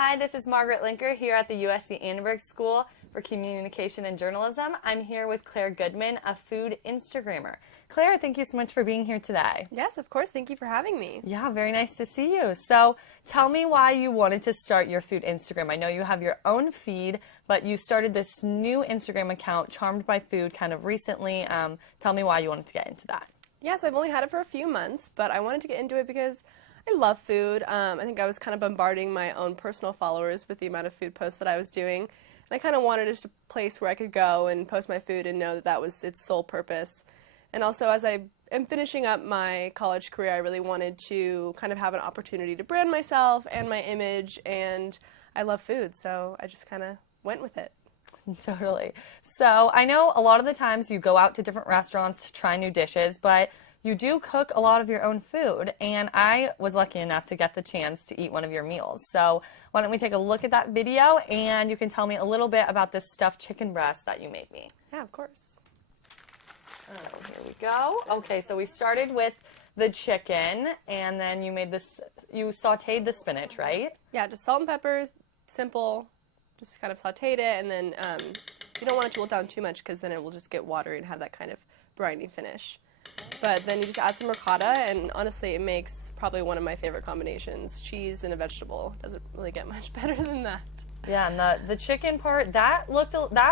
Hi, this is Margaret Linker here at the USC Annenberg School for Communication and Journalism. I'm here with Claire Goodman, a food Instagrammer. Claire, thank you so much for being here today. Yes, of course. Thank you for having me. Yeah, very nice to see you. So tell me why you wanted to start your food Instagram. I know you have your own feed, but you started this new Instagram account, Charmed by Food, kind of recently. Tell me why you wanted to get into that. Yeah, so I've only had it for a few months, but I wanted to get into it because I love food. I think I was kind of bombarding my own personal followers with the amount of food posts that I was doing. And I kind of wanted just a place where I could go and post my food and know that that was its sole purpose. And also, as I am finishing up my college career, I really wanted to kind of have an opportunity to brand myself and my image, and I love food, so I just kind of went with it. Totally. So I know a lot of the times you go out to different restaurants to try new dishes, but you do cook a lot of your own food, and I was lucky enough to get the chance to eat one of your meals. So why don't we take a look at that video, and you can tell me a little bit about this stuffed chicken breast that you made me. Yeah, of course. Oh, here we go. Okay, so we started with the chicken, and then you made this, you sauteed the spinach, right? Yeah, just salt and peppers, simple, just kind of sauteed it, and then you don't want it to wilt down too much because then it will just get watery and have that kind of briny finish. But then you just add some ricotta, and honestly, it makes probably one of my favorite combinations. Cheese and a vegetable. Doesn't really get much better than that. Yeah, and the chicken part, that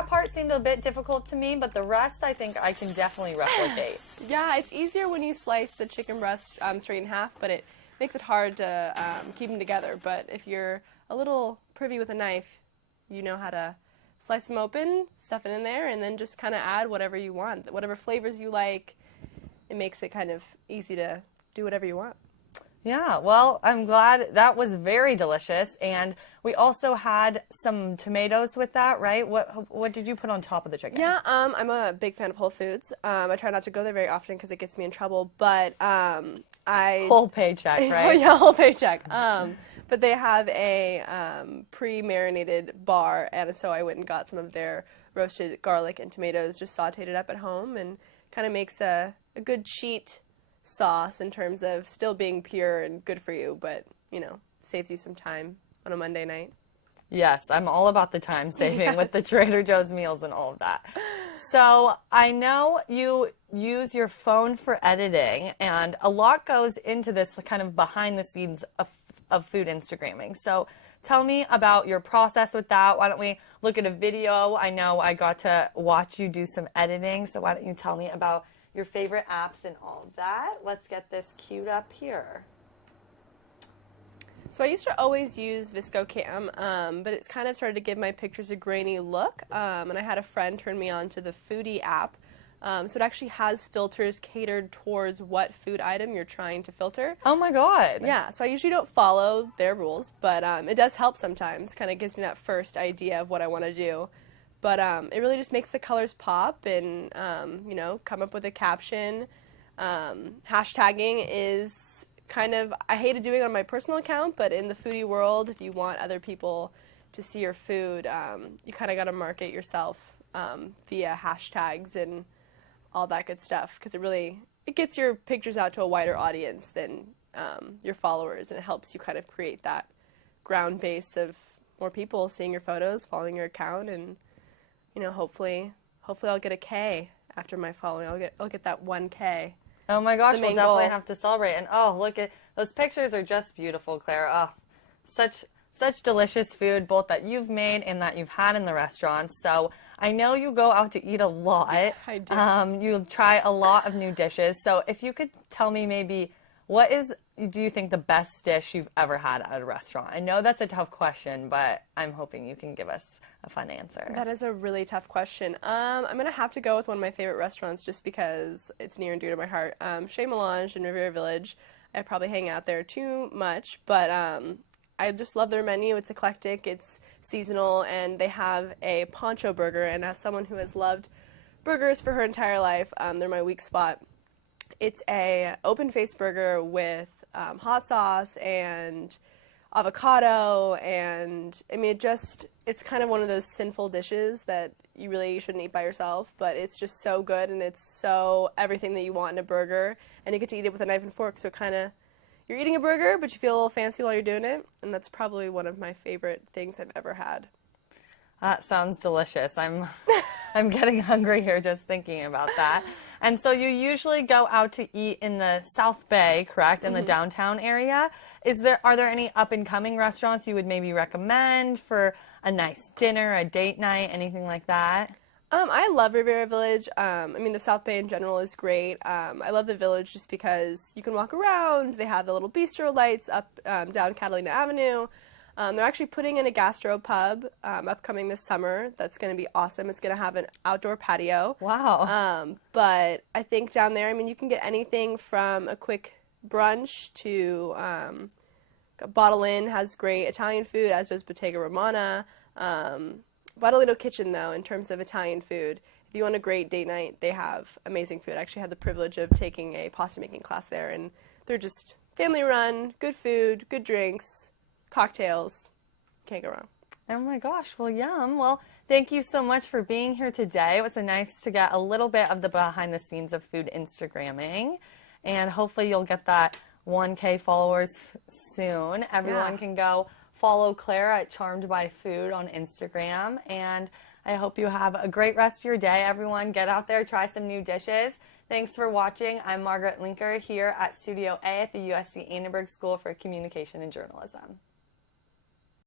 part seemed a bit difficult to me, but the rest I think I can definitely replicate. Yeah, it's easier when you slice the chicken breast straight in half, but it makes it hard to keep them together. But if you're a little privy with a knife, you know how to slice them open, stuff it in there, and then just kind of add whatever you want, whatever flavors you like. It makes it kind of easy to do whatever you want. Yeah, well, I'm glad. That was very delicious, and we also had some tomatoes with that, right? What did you put on top of the chicken? Yeah, I'm a big fan of Whole Foods. I try not to go there very often because it gets me in trouble, but Whole paycheck, right? Yeah, whole paycheck. But they have a pre-marinated bar, and so I went and got some of their roasted garlic and tomatoes, just sauteed it up at home, and kind of makes a good cheat sauce in terms of still being pure and good for you, but, you know, saves you some time on a Monday night. Yes, I'm all about the time saving with the Trader Joe's meals and all of that. So I know you use your phone for editing, and a lot goes into this kind of behind the scenes of food Instagramming. So tell me about your process with that. Why don't we look at a video? I know I got to watch you do some editing, so why don't you tell me about your favorite apps and all of that. Let's get this queued up here. So I used to always use ViscoCam, but it's kind of started to give my pictures a grainy look, and I had a friend turn me on to the Foodie app. So it actually has filters catered towards what food item you're trying to filter. Oh my God. Yeah, so I usually don't follow their rules, but it does help sometimes. Kind of gives me that first idea of what I want to do. But it really just makes the colors pop and, you know, come up with a caption. Hashtagging is kind of, I hated doing it on my personal account, but in the foodie world, if you want other people to see your food, you kind of got to market yourself via hashtags and all that good stuff, because it gets your pictures out to a wider audience than your followers, and it helps you kind of create that ground base of more people seeing your photos, following your account, and you know, hopefully I'll get a K after my following. I'll get that 1K. Oh my gosh, we'll definitely goal. have to celebrate. And oh, look at those pictures are just beautiful, Claire. Oh, such delicious food, both that you've made and that you've had in the restaurants. So I know you go out to eat a lot. I do. You try a lot of new dishes. So if you could tell me maybe do you think the best dish you've ever had at a restaurant? I know that's a tough question, but I'm hoping you can give us a fun answer. That is a really tough question. I'm going to have to go with one of my favorite restaurants just because it's near and dear to my heart. Chez Melange in Riviera Village. I probably hang out there too much, but I just love their menu. It's eclectic, it's seasonal, and they have a poncho burger. And as someone who has loved burgers for her entire life, they're my weak spot. It's a open-faced burger with hot sauce and avocado, and I mean, it's kind of one of those sinful dishes that you really shouldn't eat by yourself, but it's just so good, and it's so everything that you want in a burger, and you get to eat it with a knife and fork, so it kind of you're eating a burger, but you feel a little fancy while you're doing it, and that's probably one of my favorite things I've ever had. That sounds delicious. I'm getting hungry here just thinking about that. And so you usually go out to eat in the South Bay, correct? In the downtown area. Are there any up and coming restaurants you would maybe recommend for a nice dinner, a date night, anything like that? I love Riviera Village. I mean, the South Bay in general is great. I love the Village just because you can walk around. They have the little bistro lights up down Catalina Avenue. They're actually putting in a gastro pub upcoming this summer. That's going to be awesome. It's going to have an outdoor patio. Wow. But I think down there, I mean, you can get anything from a quick brunch to Bottle Inn has great Italian food, as does Bottega Romana. Bottolino Kitchen, though, in terms of Italian food, if you want a great date night, they have amazing food. I actually had the privilege of taking a pasta making class there, and they're just family run, good food, good drinks, cocktails. Can't go wrong. Oh my gosh, well, yum. Well, thank you so much for being here today. It was nice to get a little bit of the behind the scenes of food Instagramming, and hopefully you'll get that 1K followers soon. Everyone can go follow Clara at Charmed by Food on Instagram, and I hope you have a great rest of your day. Everyone, get out there, try some new dishes. Thanks for watching. I'm Margaret Linker here at Studio A at the USC Annenberg School for Communication and Journalism.